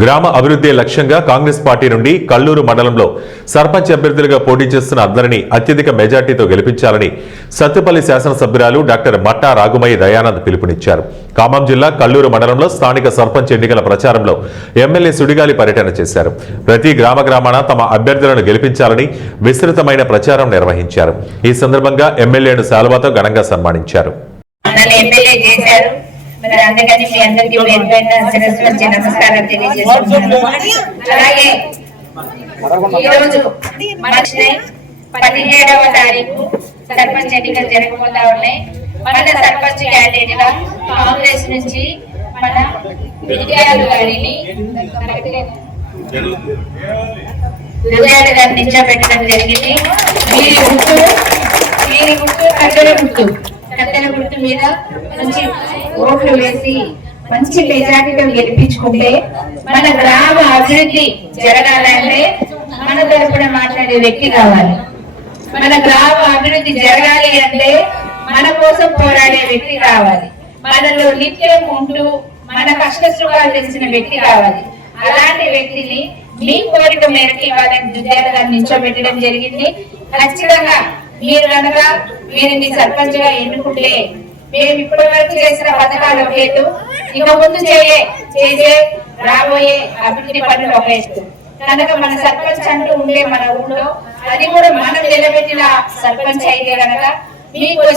గ్రామ అభివృద్ధి లక్ష్యంగా కాంగ్రెస్ పార్టీ నుండి కల్లూరు మండలంలో సర్పంచ్ అభ్యర్థులుగా పోటీ చేస్తున్న అందరినీ అత్యధిక మెజార్టీతో గెలిపించాలని సత్తుపల్లి శాసనసభ్యురాలు డాక్టర్ మట్టా రాఘుమయ్య దయానంద్ పిలుపునిచ్చారు. ఖమ్మం జిల్లా కల్లూరు మండలంలో స్థానిక సర్పంచ్ ఎన్నికల ప్రచారంలో ఎమ్మెల్యే సుడిగాలి పర్యటన చేశారు. ప్రతి గ్రామాన తమ అభ్యర్థులను గెలిపించాలని విస్తృతమైన ప్రచారం నిర్వహించారు. ఈ సందర్భంగా ఎమ్మెల్యేను శాలువాతో ఘనంగా సన్మానించారు. అందుకని మీ అందరికీ నమస్కారం తెలియజేస్తున్నాను. అలాగే ఈరోజు 17వ తారీఖు సర్పంచ్ ఎన్నికలు జరగబోతా ఉన్నాయి. మన సర్పంచ్ క్యాండిడేట్ గా కాంగ్రెస్ నుంచి మన విద్యార్థి గారిని నిల్చోబెట్టడం జరిగింది. వీరి గుర్తు కత్తెర గుర్తు మీద మంచి ఓట్లు వేసి మంచి మెజార్టీతో గెలిపించుకుంటే మన గ్రామ అభివృద్ధి జరగాలంటే మన తరపున మాట్లాడే వ్యక్తి కావాలి. మన గ్రామ అభివృద్ధి జరగాలి అంటే మన కోసం పోరాడే వ్యక్తి కావాలి. మనలో నిత్యం ఉంటూ మన కష్ట సుఖాలు తెలిసిన వ్యక్తి కావాలి. అలాంటి వ్యక్తిని మీ కోరిక మేరకు వాళ్ళని విద్యార్థులను నిల్చోబెట్టడం జరిగింది. ఖచ్చితంగా మీరు కనుక వీరిని సర్పంచ్ గా ఎన్నుకుంటే మేము ఇప్పటి వరకు చేసిన పథకాలు ఒక ఎత్తు, ఇక ముందు చేసే రాబోయే అభివృద్ధి పనులు ఒక ఎత్తు. కనుక మన సర్పంచ్ అంటూ ఉండే మన ఊళ్ళో అది కూడా మనం నిలబెట్టిన సర్పంచ్ అయితే కనుక మీకు